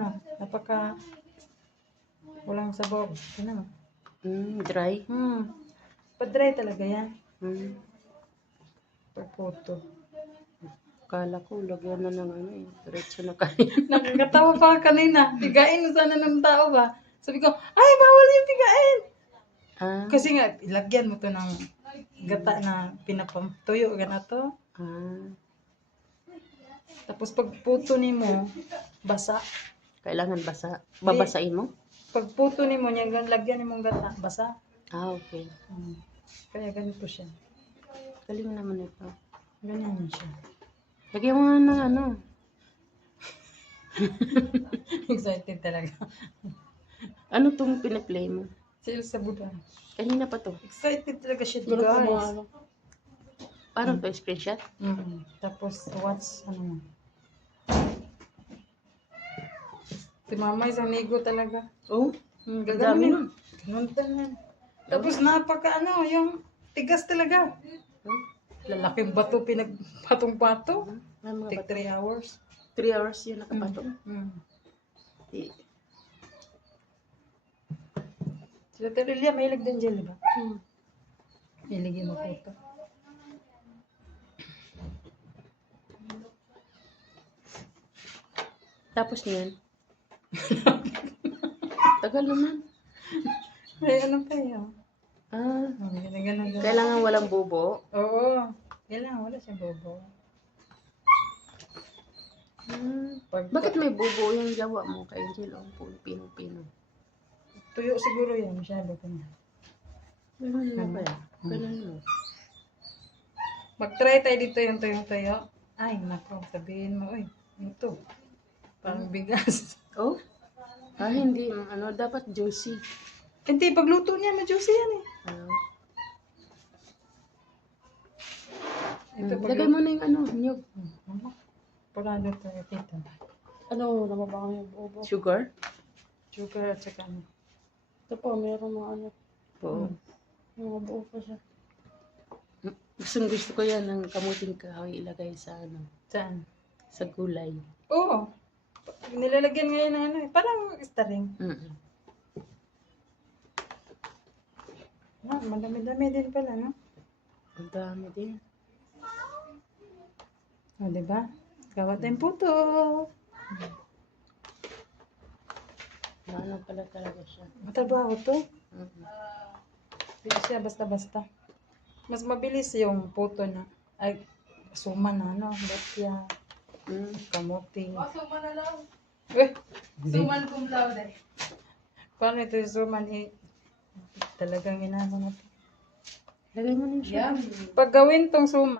ano, napaka walang sabaw. Ano? Dry. Pa-dry talaga yan. Pagputo. Kala ko, lagyan na ng ano eh. Diretso na kain. Nakakatawa pa kanina. Pigain mo sana ng tao ba? Sabi ko, ay, bawal yung pigain. Kasi nga, ilagyan mo to ng gata na pinapamtuyo. Ganato. Tapos pagputo ni mo, basa. Kailangan basa. Babasain mo? Pagputo ni mo, lagyan ni mong gata, basa. Okay. Kaya ganito siya. Galing naman ito. Ganyan siya. Lagyan mo nga ng ano. Excited talaga. Ano tong piniplay mo? Sila sa Buda. Kanina pa to. Excited talaga siya, guys. Paano to? Screenshot? Tapos, watch, ano mo. Si mama isang ligo talaga. Oh? Gagawin nun. Ganun. Tapos napaka ano, yung tigas talaga. Lalaking bato, pinagpatong-pato. Take 3 hours. 3 hours yun nakapato. Sila Terelia, mahilig din dyan, diba? Mahilig yung maputo. Tapos niyan. Tagal naman. Ay, ano pa yun? Ganun. Kailangan walang bubo. Oo. Kailangan wala siyang bobo. Bakit may bubo yung gawa mo kay Angel? Pino-pino. Tuyo siguro yan. Masyado ko na. Ano ba yan? Ganun mo. Mag-try tayo dito yung tuyong-tuyo. Ay, nako. Sabihin mo, uy, ito. Parang bigas. Oh? Hindi. Ano, dapat juicy. Hindi, pagluto niya, ma-juicy yan eh. Lagay mo na yung ano, nyug. Pagano tayo, tita. Ano, namabangan yung bobo. Sugar? Sugar at saka ano. Ito po, meron mga ano, Oo. mga buo pa siya. Gusto ko yan ng kamuting kahoy ilagay sa ano, Saan? sa gulay. Oo. Nilalagyan ngayon ng ano eh. Parang staring. Madami-dami din pala, no? Ang dami din. O, diba? Gawa tayong puto. Ano pala talaga siya. Matabaho to. Hindi siya basta-basta. Mas mabilis yung puto na. Ay, suman na, no? Botya. Kamuti. Suman na lang. Suman cum laude. Paano ito yung suman eh? Talagang inaano na to. Lagay mo na yung sugar. Pag gawin tong suman,